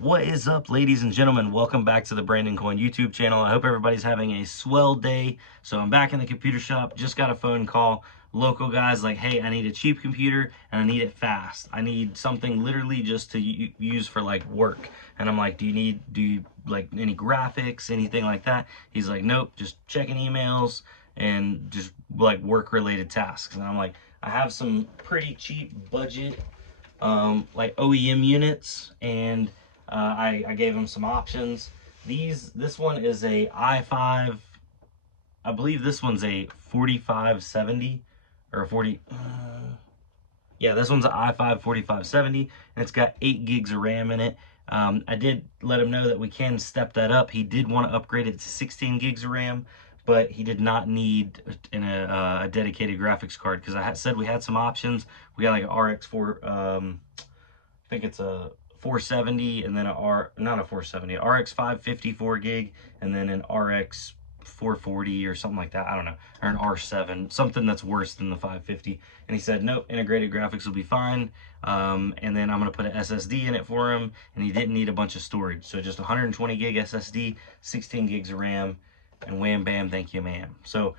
What is up, ladies and gentlemen? Welcome back to the Brandon Coin YouTube channel. I hope everybody's having a swell day. So I'm back in the computer shop, just got a phone call. Local guys like, hey, I need a cheap computer and I need it fast. I need something literally just to use for like work. And I'm like, do you like any graphics, anything like that? He's like, nope, just checking emails and just like work related tasks. And I'm like, I have some pretty cheap budget like OEM units, and I gave them some options. This one is a i5. I believe this one's a 4570 or a 40. Yeah, this one's an i5 4570, and it's got 8 gigs of RAM in it. I did let him know that we can step that up. He did want to upgrade it to 16 gigs of RAM, but he did not need a dedicated graphics card because I said we had some options. We got like an RX4, I think it's a 470, and then not a 470, RX 554 gig, and then an RX 440 or something like that. I don't know, or an R7, something that's worse than the 550. And he said, nope, integrated graphics will be fine. And then I'm gonna put an SSD in it for him, and he didn't need a bunch of storage. So just 120 gig SSD, 16 gigs of RAM, and wham bam, thank you, ma'am. So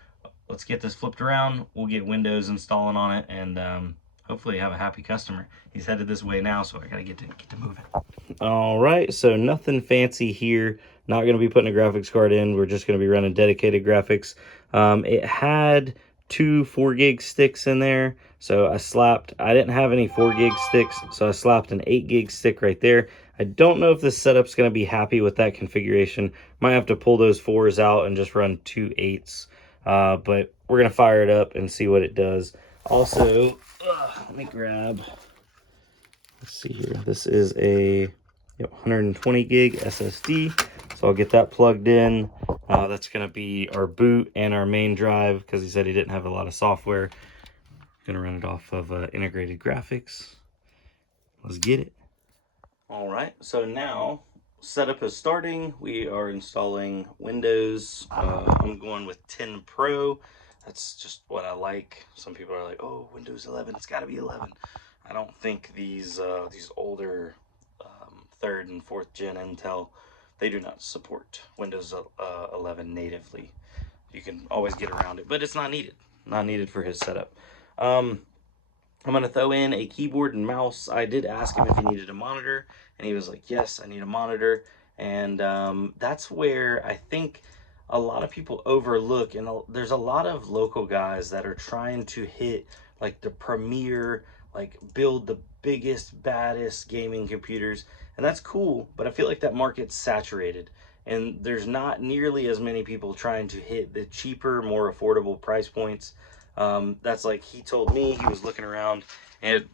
let's get this flipped around. We'll get Windows installing on it, and hopefully have a happy customer. He's headed this way now, so I gotta get to moving. All right, so nothing fancy here. Not gonna be putting a graphics card in. We're just gonna be running dedicated graphics. It had two 4 gig sticks in there, so I didn't have any 4 gig sticks, so I slapped an 8 gig stick right there. I don't know if this setup's gonna be happy with that configuration. Might have to pull those 4s out and just run 2 8s. But we're gonna fire it up and see what it does. Also, let me grab, let's see here. This is a 120 gig SSD. So I'll get that plugged in. That's going to be our boot and our main drive because he said he didn't have a lot of software. Going to run it off of integrated graphics. Let's get it. All right, so now setup is starting. We are installing Windows. I'm going with 10 Pro. That's just what I like. Some people are like, oh, Windows 11, it's got to be 11. I don't think these older 3rd and 4th gen Intel, they do not support Windows 11 natively. You can always get around it, but it's not needed. Not needed for his setup. I'm going to throw in a keyboard and mouse. I did ask him if he needed a monitor, and he was like, yes, I need a monitor. And that's where I think a lot of people overlook, and there's a lot of local guys that are trying to hit like the premier, like build the biggest, baddest gaming computers. And that's cool, but I feel like that market's saturated. And there's not nearly as many people trying to hit the cheaper, more affordable price points. That's like he told me he was looking around and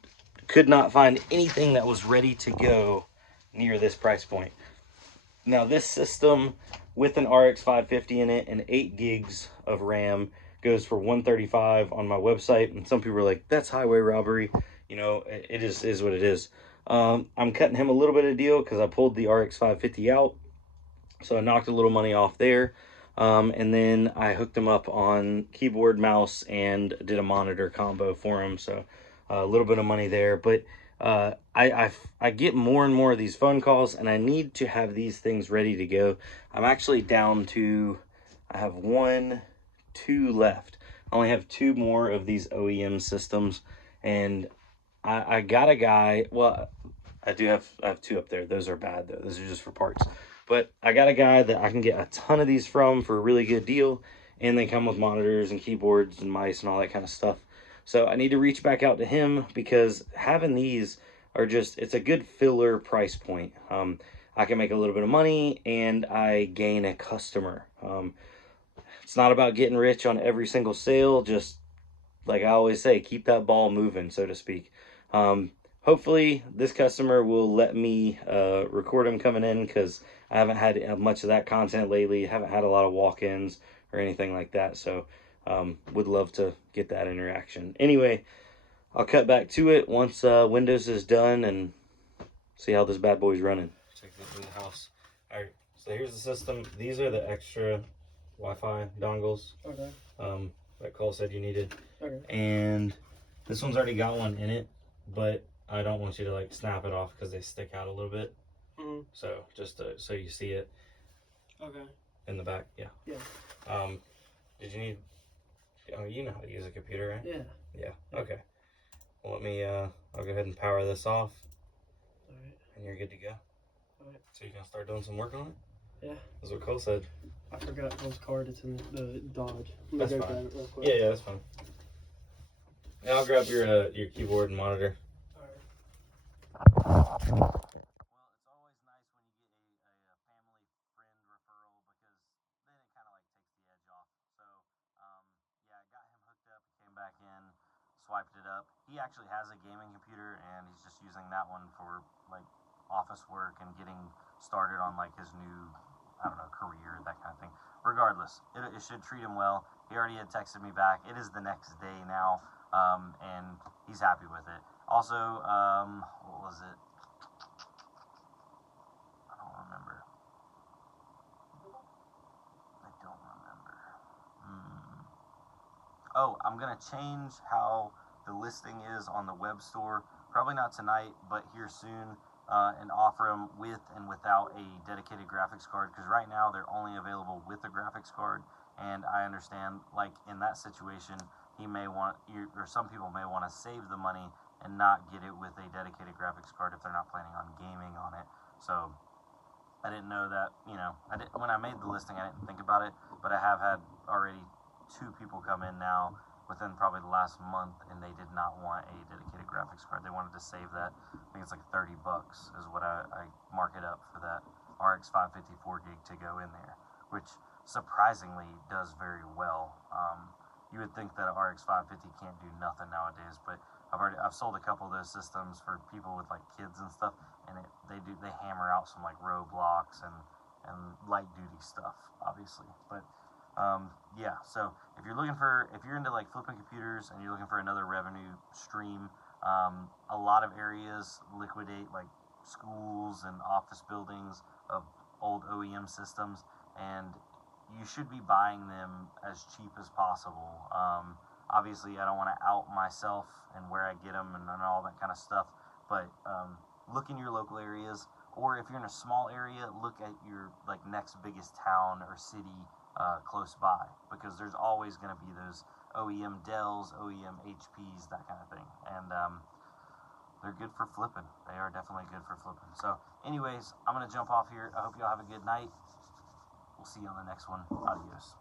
could not find anything that was ready to go near this price point. Now this system with an RX 550 in it and 8 gigs of RAM goes for $135 on my website, and some people are like, that's highway robbery. You know, it is what it is. I'm cutting him a little bit of deal because I pulled the RX 550 out, so I knocked a little money off there. And then I hooked him up on keyboard, mouse, and did a monitor combo for him. So a little bit of money there. But I get more and more of these phone calls, and I need to have these things ready to go. I'm actually down to, I have 2 left. I only have 2 more of these OEM systems, and I got a guy. Well, I have 2 up there. Those are bad though. Those are just for parts. But I got a guy that I can get a ton of these from for a really good deal, and they come with monitors and keyboards and mice and all that kind of stuff. So I need to reach back out to him because having these are just, it's a good filler price point. I can make a little bit of money and I gain a customer. It's not about getting rich on every single sale. Just like I always say, keep that ball moving, so to speak. Hopefully this customer will let me record him coming in because I haven't had much of that content lately. Haven't had a lot of walk-ins or anything like that. So would love to get that interaction. Anyway, I'll cut back to it once Windows is done and see how this bad boy's running. Check this in the house. All right, so here's the system. These are the extra Wi-Fi dongles. Okay. That Cole said you needed. Okay. And this one's already got one in it, but I don't want you to like snap it off because they stick out a little bit. So just so you see it. Okay. In the back, yeah. Yeah. Did you need? Oh, you know how to use a computer, right? Yeah. Yeah. Okay. Well, let me. I'll go ahead and power this off. All right. And you're good to go. All right. So you can start doing some work on it. Yeah. That's what Cole said. I forgot Cole's card. It's in the Dodge. That's fine. Yeah, that's fine. Yeah, I'll grab your keyboard and monitor. Well, it's always nice when you get a family friend referral because then it kind of like takes the edge off. So, yeah, I got him hooked up. He came back in, swiped it up. He actually has a gaming computer and he's just using that one for like office work and getting started on like his new, I don't know, career, that kind of thing. Regardless, it should treat him well. He already had texted me back. It is the next day now, and he's happy with it. Also, what was it? I don't remember. Oh, I'm going to change how the listing is on the web store. Probably not tonight, but here soon, and offer them with and without a dedicated graphics card. Because right now they're only available with a graphics card. And I understand, like in that situation, he may want, or some people may want to save the money and not get it with a dedicated graphics card if they're not planning on gaming on it. So I didn't know that, when I made the listing, I didn't think about it, but I have had already 2 people come in now within probably the last month, and they did not want a dedicated graphics card. They wanted to save that. I think it's like $30 is what I mark it up for that RX 554 gig to go in there, which surprisingly does very well. You would think that an RX 550 can't do nothing nowadays, but I've sold a couple of those systems for people with like kids and stuff, and they hammer out some like Roblox and light duty stuff, obviously. But yeah, so if you're into like flipping computers and you're looking for another revenue stream, a lot of areas liquidate like schools and office buildings of old OEM systems, and you should be buying them as cheap as possible. Obviously, I don't want to out myself and where I get them and all that kind of stuff, but look in your local areas, or if you're in a small area, look at your like next biggest town or city close by, because there's always going to be those OEM Dells, OEM HPs, that kind of thing, and they're good for flipping. They are definitely good for flipping. So anyways, I'm going to jump off here. I hope y'all have a good night. We'll see you on the next one. Adios.